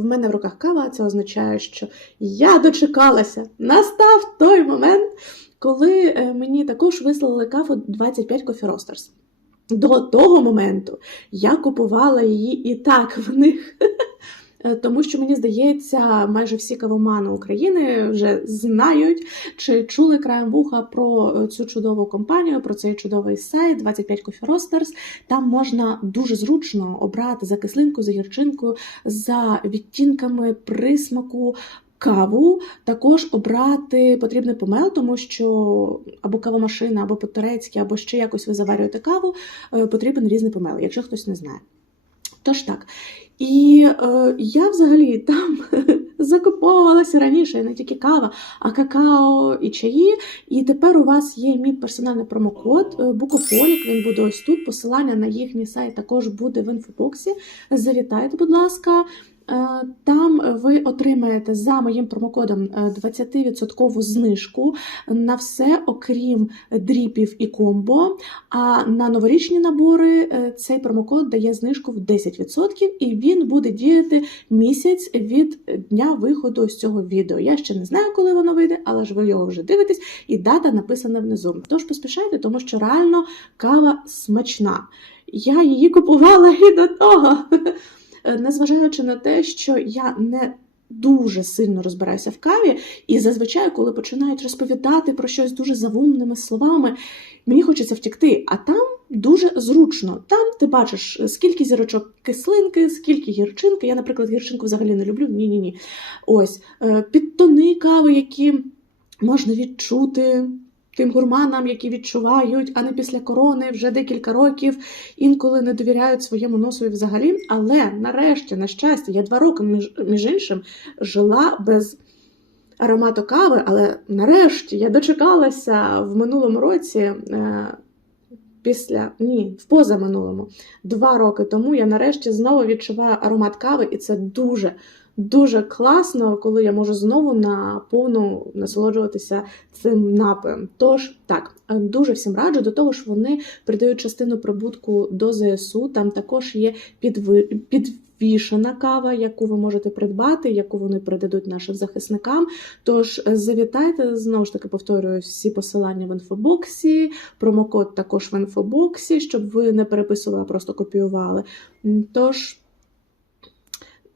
в мене в руках кава, це означає, що я дочекалася. Настав той момент, коли е, мені також вислали каву 25 Coffee Roasters. До того моменту я купувала її і так в них. Е, Тому що мені здається, майже всі кавомани України вже знають чи чули краєм вуха про е, цю чудову компанію, про цей чудовий сайт 25 Coffee Roasters. Там можна дуже зручно обрати за кислинку, за гірчинку, за відтінками присмаку. Каву також обрати потрібний помел, тому що або кавомашина, або по-турецьки, або ще якось ви заварюєте каву, е, потрібен різний помел, якщо хтось не знає. Тож так. І е, я взагалі там закуповувалася раніше не тільки кава, а какао і чаї. І тепер у вас є мій персональний промокод е, Букофолік. Він буде ось тут. Посилання на їхній сайт також буде в інфобоксі. Завітайте, будь ласка. Е, Там ви отримаєте за моїм промокодом е, 20% знижку на все, окрім дріпів і комбо. А на новорічні набори е, цей промокод дає знижку в 10%, і він буде діяти місяць від дня виходу з цього відео. Я ще не знаю, коли воно вийде, але ж ви його вже дивитесь, і дата написана внизу. Тож поспішайте, тому що реально кава смачна. Я її купувала і до того. Е, Незважаючи на те, що я не дуже сильно розбираюся в каві, і зазвичай, коли починають розповідати про щось дуже завумними словами, мені хочеться втікти. А там дуже зручно. Там ти бачиш, скільки зірочок кислинки, скільки гірчинки. Я, наприклад, гірчинку взагалі не люблю. Ні, ні, ні. Ось е, підтони кави, які можна відчути. Тим гурманам, які відчувають, а не після корони вже декілька років інколи не довіряють своєму носові взагалі. Але нарешті, на щастя, я два роки між, між іншим жила без аромату кави, але нарешті я дочекалася в минулому році. Е, Після ні, в позаминулому два роки тому я нарешті знову відчуваю аромат кави, і це дуже дуже класно, коли я можу знову на повну насолоджуватися цим напоєм. Тож так, е, дуже всім раджу до того ж, вони придають частину прибутку до ЗСУ. Там також є підви... підвішена кава, яку ви можете придбати, яку вони передадуть нашим захисникам. Тож е, завітайте знову ж таки повторюю всі посилання в інфобоксі, промокод також в інфобоксі, щоб ви не переписували, а просто копіювали. Тож.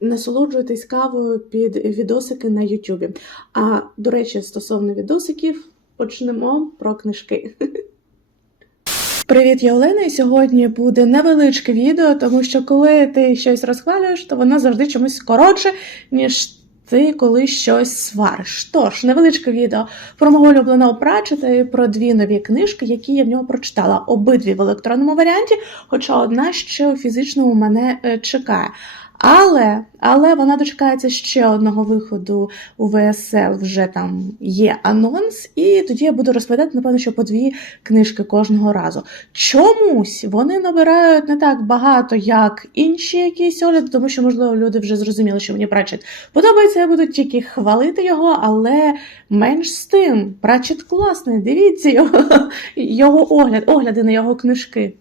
Насолоджуйтесь кавою під відосики на Ютубі. А до речі, стосовно відосиків, почнемо про книжки. Привіт, я Олена, і сьогодні буде невеличке відео, тому що коли ти щось розхвалюєш, то воно завжди чомусь коротше, ніж ти коли щось свариш. Тож, невеличке відео про мого улюбленого прачета і про дві нові книжки, які я в нього прочитала. Обидві в електронному варіанті, хоча одна ще у фізичному мене е, чекає. Але, але вона дочекається ще одного виходу у ВСЛ, вже там є анонс, і тоді я буду розповідати, напевно, що по дві книжки кожного разу. Чомусь вони набирають не так багато, як інші якісь огляди, тому що, можливо, люди вже зрозуміли, що мені Пратчет подобається, я буду тільки хвалити його, але менш з тим. Пратчет класний, дивіться його, його огляд, огляди на його книжки.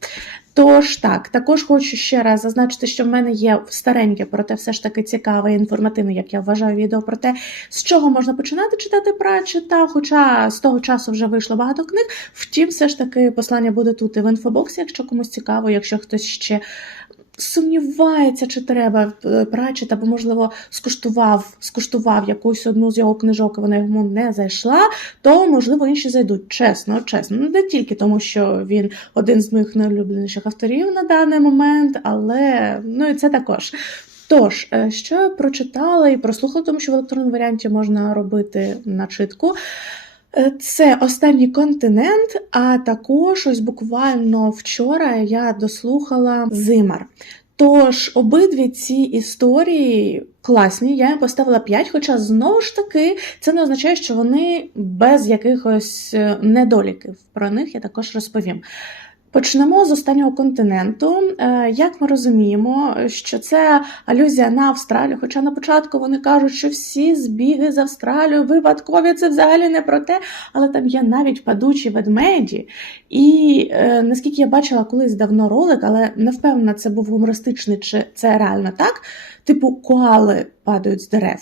Тож так, також хочу ще раз зазначити, що в мене є стареньке, проте все ж таки цікаве і інформативне, як я вважаю, відео про те, з чого можна починати читати прачета. хоча з того часу вже вийшло багато книг. Втім, все ж таки послання буде тут і в інфобоксі, якщо комусь цікаво, якщо хтось ще. Сумнівається, чи треба е, Пратчет, або, можливо, скуштував, скуштував якусь одну з його книжок, і вона йому не зайшла, то, можливо, інші зайдуть. Чесно, чесно. Ну, Не тільки тому, що він один з моїх найулюбленіших авторів на даний момент, але ну і це також. Тож, е, що я прочитала і прослухала, тому що в електронному варіанті можна робити начитку. Е, Це останній континент, а також ось буквально вчора я дослухала Зимар. Тож обидві ці історії класні, я їм поставила 5, хоча знову ж таки це не означає, що вони без якихось е, недоліків. Про них я також розповім. Почнемо з останнього континенту. Е, Як ми розуміємо, що це алюзія на Австралію. Хоча на початку вони кажуть, що всі збіги з Австралією випадкові, це взагалі не про те, але там є навіть падучі ведмеді. І е, наскільки я бачила колись давно ролик, але не впевнена, це був гумористичний, чи це реально так. Типу, коали падають з дерев.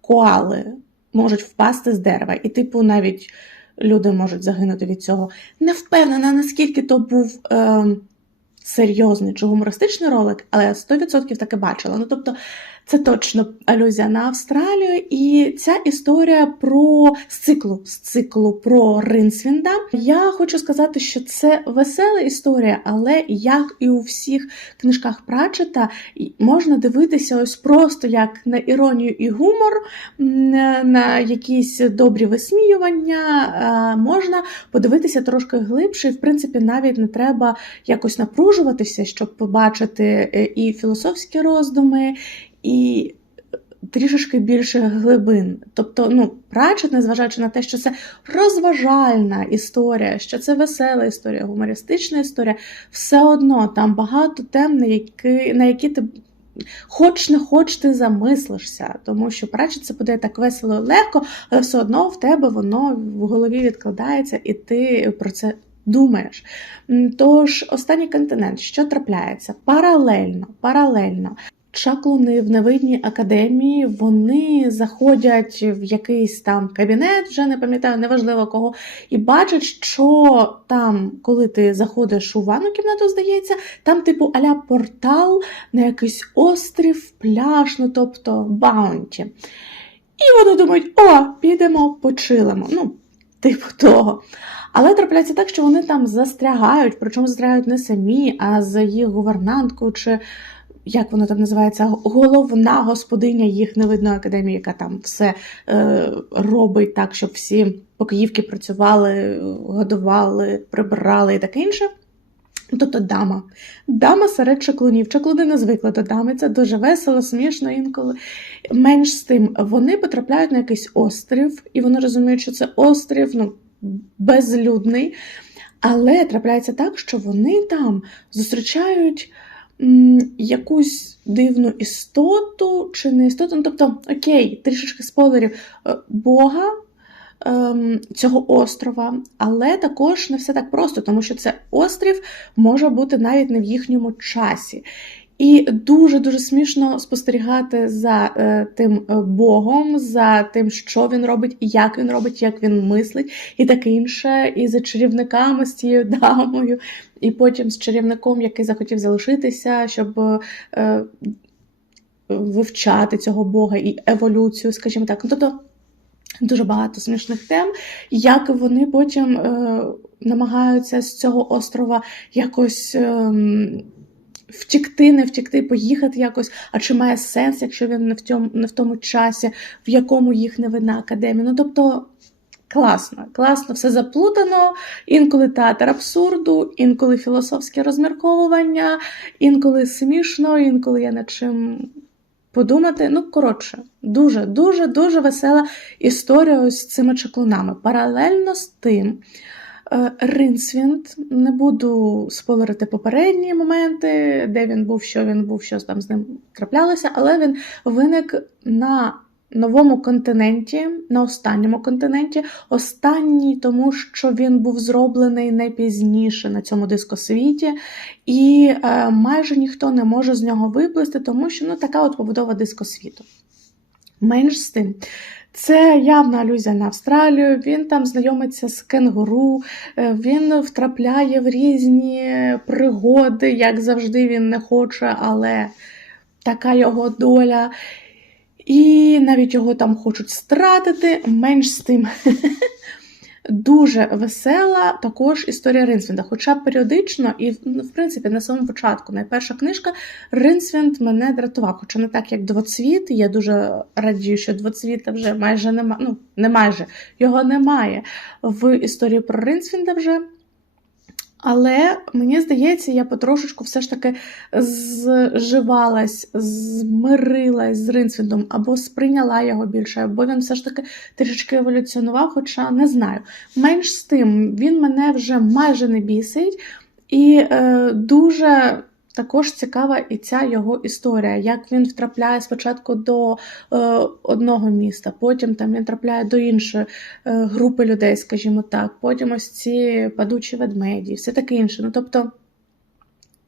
Коали можуть впасти з дерева. І, типу, навіть люди можуть загинути від цього. Не впевнена, наскільки то був е, серйозний чи гумористичний ролик, але 100% таки бачила. Ну, тобто, це точно алюзія на Австралію, і ця історія про з циклу з циклу про Ринсвінда. Я хочу сказати, що це весела історія, але як і у всіх книжках Прачета, можна дивитися ось просто як на іронію і гумор, на якісь добрі висміювання. Можна подивитися трошки глибше, і в принципі навіть не треба якось напружуватися, щоб побачити е, і філософські роздуми, і трішечки більше глибин. Тобто, ну, Прачет, незважаючи на те, що це розважальна історія, що це весела історія, гумористична історія, все одно там багато тем, на які, на які ти. Хоч не хоч ти замислишся, тому що Прачет це буде так весело і легко, але все одно в тебе воно в голові відкладається, і ти про це думаєш. Тож, останній континент, що трапляється? Паралельно, паралельно. Чаклуни в невидній академії вони заходять в якийсь там кабінет, вже не пам'ятаю, неважливо кого, і бачать, що там, коли ти заходиш у ванну кімнату, здається, там, типу, аля портал на якийсь острів, пляж, ну тобто баунті. І вони думають: о, підемо, почилимо. Ну, типу того. Але трапляється так, що вони там застрягають, причому застрягають не самі, а з їх гувернанткою чи як воно там називається, головна господиня їх невидної академії, яка там все е, робить так, щоб всі покоївки працювали, годували, прибирали і таке інше. Тобто дама. Дама серед чаклунів. Чаклуни не звикли до дами. Це дуже весело, смішно інколи. Менш з тим, вони потрапляють на якийсь острів, і вони розуміють, що це острів ну, безлюдний. Але трапляється так, що вони там зустрічають якусь дивну істоту чи не істоту. Ну, тобто, окей, трішечки спойлерів е, Бога. ем, Цього острова, але також не все так просто, тому що це острів може бути навіть не в їхньому часі. І дуже-дуже смішно спостерігати за е, тим е, Богом, за тим, що він робить, як він робить, як він мислить, і таке інше, і за чарівниками з цією дамою, і потім з чарівником, який захотів залишитися, щоб е, вивчати цього Бога і еволюцію, скажімо так. Ну, тобто дуже багато смішних тем, як вони потім е, намагаються з цього острова якось. Е, Втікти, не втікти, поїхати якось, а чи має сенс, якщо він не в тому, не в тому часі, в якому їх не видна академія. Ну, тобто, класно, класно, все заплутано, інколи театр абсурду, інколи філософське розмірковування, інколи смішно, інколи є над чим подумати. Ну, коротше, дуже, дуже, дуже весела історія з цими чаклунами. Паралельно з тим. Е, Ринсвінд, не буду спойлерити попередні моменти, де він був, що він був, що там з ним траплялося, але він виник на новому континенті, на останньому континенті. Останній, тому що він був зроблений найпізніше на цьому дискосвіті, і е, майже ніхто не може з нього виплисти, тому що ну, така от побудова дискосвіту. Менш з тим. Це явна алюзія на Австралію. Він там знайомиться з кенгуру, е, він втрапляє в різні пригоди, як завжди він не хоче, але така його доля. І навіть його там хочуть стратити, менш з тим. Дуже весела також історія Ринсвінда. Хоча періодично, і ну, в принципі на самому початку, найперша книжка Ринсвінд мене дратував. Хоча не так, як двоцвіт. Я дуже радію, що двоцвіта вже майже немає. Ну, не майже його немає в історії про Ринсвінда вже. Але мені здається, я потрошечку все ж таки зживалась, змирилась з Ринсвіндом, або сприйняла його більше, або він все ж таки трішечки еволюціонував, хоча не знаю. Менш з тим, він мене вже майже не бісить. І е, дуже також цікава і ця його історія, як він втрапляє спочатку до е, одного міста, потім там він трапляє до іншої е, групи людей, скажімо так, потім ось ці падучі ведмеді, все таке інше. Ну тобто.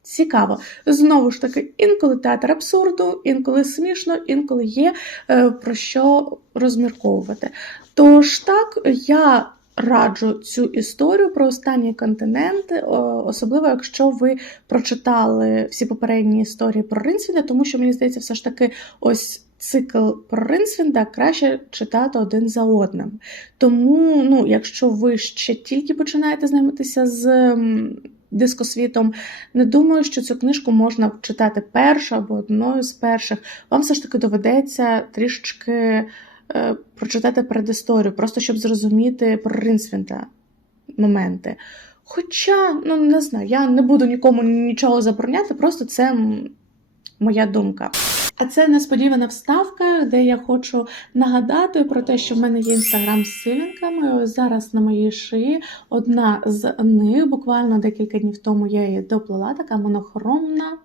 Цікаво. Знову ж таки, інколи театр абсурду, інколи смішно, інколи є е, про що розмірковувати. Тож так, я раджу цю історію про останні континенти, особливо якщо ви прочитали всі попередні історії про Ринсвінда, тому що мені здається, все ж таки ось. Цикл про Ринсвінда краще читати один за одним. Тому, ну, якщо ви ще тільки починаєте знайомитися з дискосвітом, не думаю, що цю книжку можна читати першу або одною з перших. Вам все ж таки доведеться трішечки прочитати передісторію, просто щоб зрозуміти про Ринсвінда моменти. Хоча, ну не знаю, я не буду нікому нічого забороняти, просто це моя думка. А це несподівана вставка, де я хочу нагадати про те, що в мене є інстаграм з силінками. Зараз на моїй шиї одна з них, буквально декілька днів тому я її доплела, така монохромна.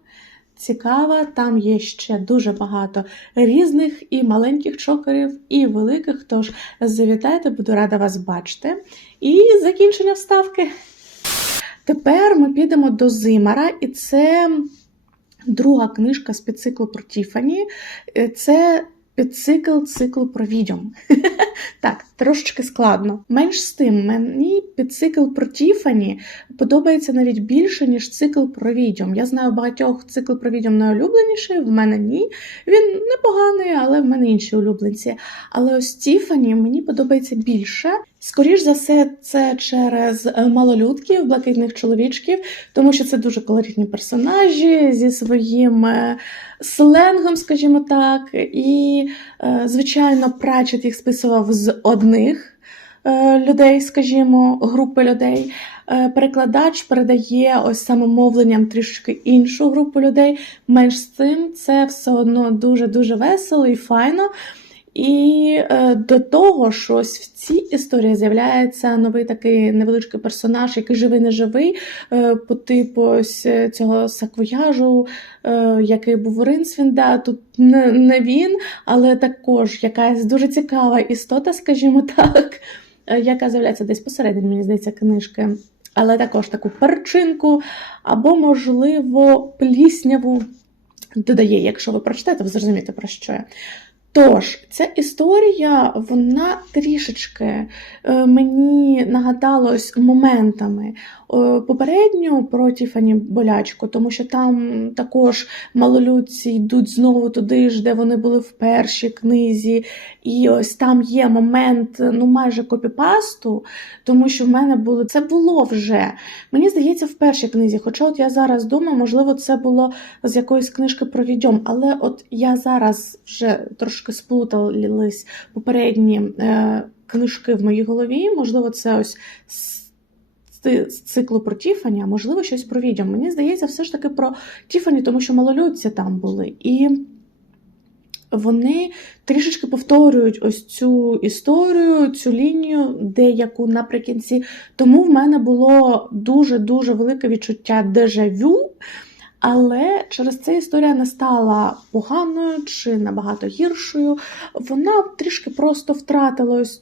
Цікава, там є ще дуже багато різних і маленьких чокерів, і великих. Тож завітайте, буду рада вас бачити. І закінчення вставки. Тепер ми підемо до Зимара, і це друга книжка з підциклу про Тіфані. Е, Це підцикл цикл про відьом. Так, трошечки складно. Менш з тим, мені підцикл про Тіфані подобається навіть більше, ніж цикл про відьом. Я знаю багатьох цикл про відьом найулюбленіший, в мене ні. Він непоганий, але в мене інші улюбленці. Але ось Тіфані мені подобається більше. Скоріш за все, це через е, малолюдків, блакитних чоловічків, тому що це дуже колоритні персонажі зі своїм е, сленгом, скажімо так. І, е, звичайно, Прачет їх списував з одних людей, скажімо, групи людей. Перекладач передає ось саме мовленням трішки іншу групу людей. Менш з тим, це все одно дуже-дуже весело і файно. І е, до того ж, в цій історії з'являється новий такий невеличкий персонаж, який живий не живий, е, по типу е, цього саквояжу, який був у Ринсвінда. Тут не, він, але також якась дуже цікава істота, скажімо так, яка з'являється десь посередині, мені здається, книжки. Але також таку перчинку, або, можливо, плісняву додає, якщо ви прочитаєте, ви зрозумієте, про що я. Тож, ця історія, вона трішечки е, мені нагадалась моментами е, попередню про Тіфані Болячку, тому що там також малолюдці йдуть знову туди ж, де вони були в першій книзі. І ось там є момент, ну майже копіпасту, тому що в мене було це було вже. Мені здається, в першій книзі. Хоча от я зараз думаю, можливо, це було з якоїсь книжки про відьом. Але от я зараз вже трошки сплутались попередні е, книжки в моїй голові. Можливо, це ось з циклу про Тіфані, а можливо, щось про відьом. Мені здається, все ж таки про Тіфані, тому що малолюдці там були. І вони трішечки повторюють ось цю історію, цю лінію, деяку наприкінці. Тому в мене було дуже-дуже велике відчуття дежавю. Але через це історія не стала поганою чи набагато гіршою. Вона трішки просто втратила ось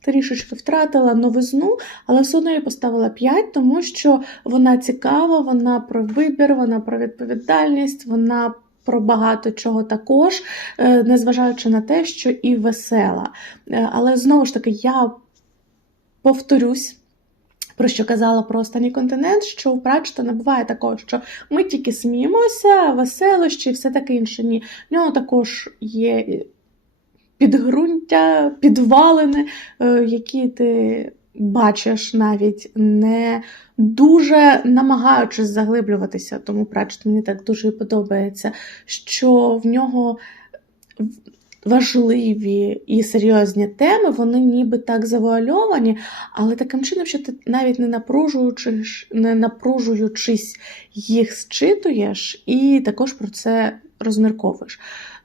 трішечки втратила новизну, але все одно я поставила 5, тому що вона цікава, вона про вибір, вона про відповідальність, вона про багато чого також, е, незважаючи на те, що і весела. Е, Але знову ж таки, я повторюсь. Про що казала про останній континент, що у Пратчета не буває такого, що ми тільки сміємося, веселощі все таке інше. Ні, в нього також є підґрунтя, підвалини, е, які ти бачиш навіть не дуже намагаючись заглиблюватися. Тому Пратчет мені так дуже подобається, що в нього важливі і серйозні теми, вони ніби так завуальовані, але таким чином, що ти навіть не напружуючись, не напружуючись їх зчитуєш і також про це розмірковуєш.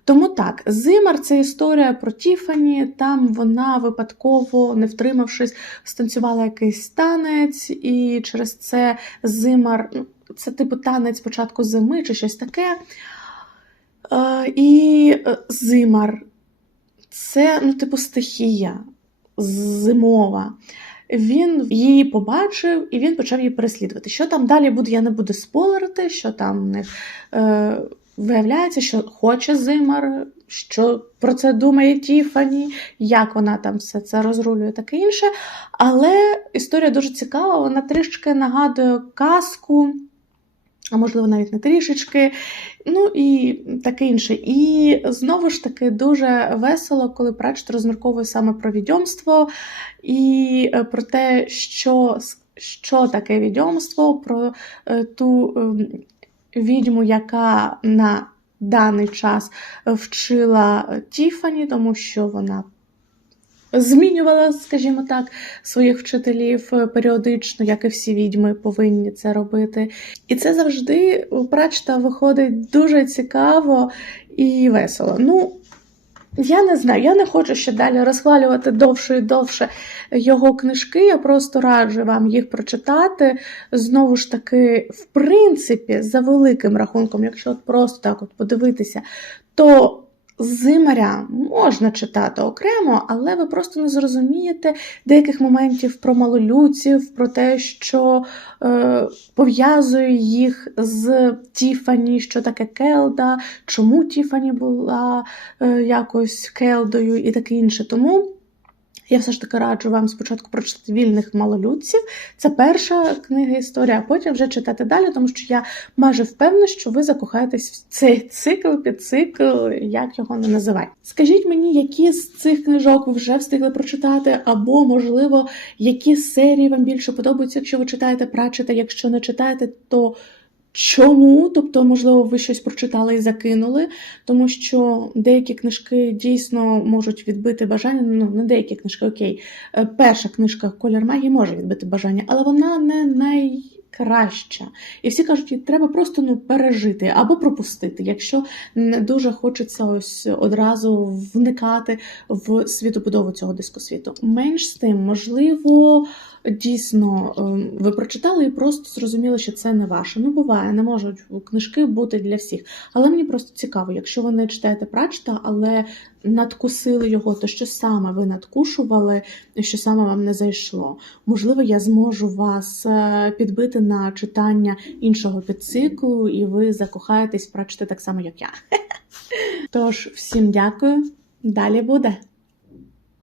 Тому так, Зимар це історія про Тіфані. Там вона випадково, не втримавшись, станцювала якийсь танець, і через це Зимар, ну, це типу танець початку зими чи щось таке. І е, Зимар це, ну, типу, стихія зимова. Він її побачив і він почав її переслідувати. Що там далі буде, я не буду спойлерити, що там в них е, виявляється, що хоче Зимар, що про це думає Тіфані, як вона там все це розрулює, таке інше. Але історія дуже цікава, вона трішки нагадує казку. А можливо, навіть не трішечки, ну і таке інше. І знову ж таки дуже весело, коли Пратчет розмірковує саме про відьомство і е, про те, що, що таке відьомство, про е, ту ем, відьму, яка на даний час вчила Тіфані, тому що вона змінювала, скажімо так, своїх вчителів е, періодично, як і всі відьми повинні це робити. І це завжди у Пратчета виходить дуже цікаво і весело. Ну, я не знаю, я не хочу ще далі розхвалювати довше і довше його книжки. Я просто раджу вам їх прочитати. Знову ж таки, в принципі, за великим рахунком, якщо от просто так от подивитися, то Зимаря можна читати окремо, але ви просто не зрозумієте деяких моментів про малолюців, про те, що е, пов'язує їх з Тіфані, що таке Келда, чому Тіфані була е, якось Келдою і таке інше. Тому. Я все ж таки раджу вам спочатку прочитати вільних малолюдців. Це перша книга історія, а потім вже читати далі, тому що я майже впевнена, що ви закохаєтесь в цей цикл, підцикл, як його не називай. Скажіть мені, які з цих книжок ви вже встигли прочитати, або, можливо, які серії вам більше подобаються, якщо ви читаєте Пратчета, якщо не читаєте, то. Чому? Тобто, можливо, ви щось прочитали і закинули, тому що деякі книжки дійсно можуть відбити бажання. Ну, не деякі книжки, окей. Е, Перша книжка Колір магії може відбити бажання, але вона не найкраща. І всі кажуть, її треба просто ну, пережити або пропустити, якщо не дуже хочеться ось одразу вникати в світобудову цього дискосвіту. Менш з тим, можливо. Дійсно, ем, ви прочитали і просто зрозуміли, що це не ваше. Ну, буває, не можуть книжки бути для всіх. Але мені просто цікаво, якщо ви не читаєте прачта, але надкусили його, то що саме ви надкушували, що саме вам не зайшло. Можливо, я зможу вас е, підбити на читання іншого підциклу, і ви закохаєтесь в прачти так само, як я. Тож, всім дякую. Далі буде.